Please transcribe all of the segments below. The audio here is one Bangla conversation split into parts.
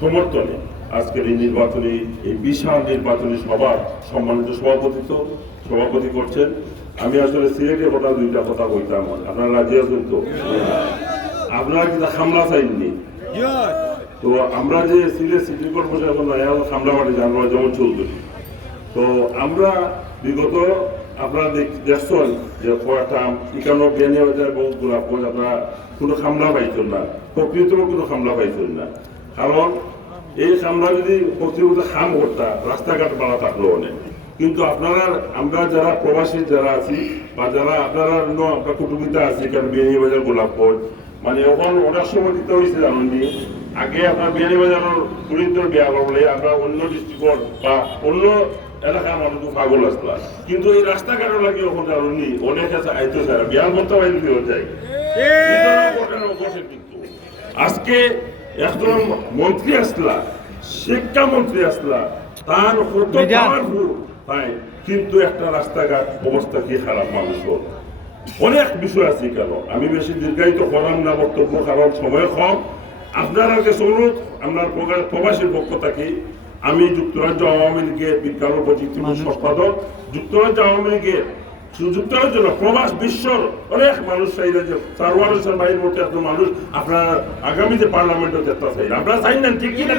সমর্থনে আজকের এই নির্বাচনী এই বিশাল নির্বাচনী সভার সম্মানিত সভাপতি করছেন। আমি আসলে সিলেটের কথা দুইটা কথা বলতাম, আপনারা রাজি আছেন তো? আপনারা কিন্তু হামলা চাইননি তো আমরা যে সিলেট সিটি কর্পোরেশন হামলা মাটি আমরা যেমন চৌধুরী, তো আমরা বিগত আপনারা দেখছেন যে কয়েকটা ইকানো বেনিয়া এবং গোলাপগঞ্জ আপনারা কোনো হামলা পাইছেন না, প্রকৃতও কোনো হামলা পাইছেন না। কারণ এই হামলা যদি প্রতিরোধ হাম করতা রাস্তাঘাট বাড়া থাকলো অনেক, কিন্তু আপনারা আমরা যারা প্রবাসী যারা আছি বা যারা আপনারা আপনার কুটুমিতা আছি, কারণ বেনিয়া বাজার গোলাপগঞ্জ মানে ওখান অনেক সময় দিতে হয়েছে জানেননি। আগে আপনার বিয়ানি বাজারের দরিদ্র বিয়া করলে আমরা অন্য ডিস্ট্রিক্ট বা অন্য এলাকার মানুষ পাগল আসলাম, কিন্তু এই রাস্তাঘাটের লাগে ওখানে জানেননি অনেক আছে আইতে চায় বিয়ার করতে বাইরে ফিরে যায়। কিন্তু আজকে একজন মন্ত্রী আসলা, শিক্ষা মন্ত্রী আসলা, তার কত পাওয়ারফুল তাই, কিন্তু একটা রাস্তাঘাট অবস্থা কি খারাপ মানুষের অনেক বিষয় আছে। কেন আমি বেশি দীর্ঘায়িত করলাম না বক্তব্য, কারণ সময় কম। আপনার আগে অনুরোধ, আমরা প্রবাসীর পক্ষ থাকি, আমি যুক্তরাজ্য আওয়ামী লীগের বিজ্ঞান ও প্রযুক্তি সম্পাদক, যুক্তরাজ্য আওয়ামী লীগের যুক্তরাজ্য প্রবাস বিশ্বর অনেক মানুষ চাইলে যে সারওয়ার হোসেন ভাইয়ের মতো এত মানুষ আপনারা আগামীতে পার্লামেন্টে যেতে চাই, আপনারা চাই না ঠিক কিনা?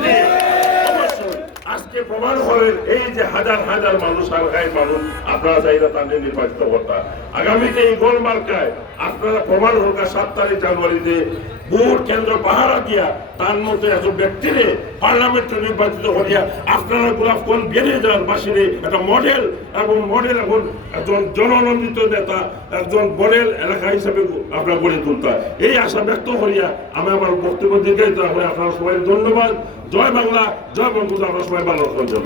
আজকে প্রমাণ করেন এই যে হাজার হাজার মানুষ আলগায় মানুষ আপনারা চাইলে তাদের নির্বাচিত কর্তা আগামীতে এই গোল মার্কায় আপনারা প্রমাণ হোক 7 তারিখ জানুয়ারিতে ভোট কেন্দ্র পাহারা দিয়া তার মতো একজন ব্যক্তিরে পার্লামেন্টে নির্বাচিত করিয়া আপনারা গোলাপগঞ্জ বেরিয়ে যাওয়ার বাসীরে একটা মডেল এবং মডেল এখন একজন জননন্দিত নেতা, একজন মডেল এলাকা হিসাবে আপনারা গড়ে তুলতা, এই আশা ব্যক্ত করিয়া আমি আমার বক্তব্য দীর্ঘায়িত হয়ে আপনারা সবাই ধন্যবাদ। জয় বাংলা, জয় বঙ্গবন্ধু, আপনারা সবাই ভালো থাকবেন।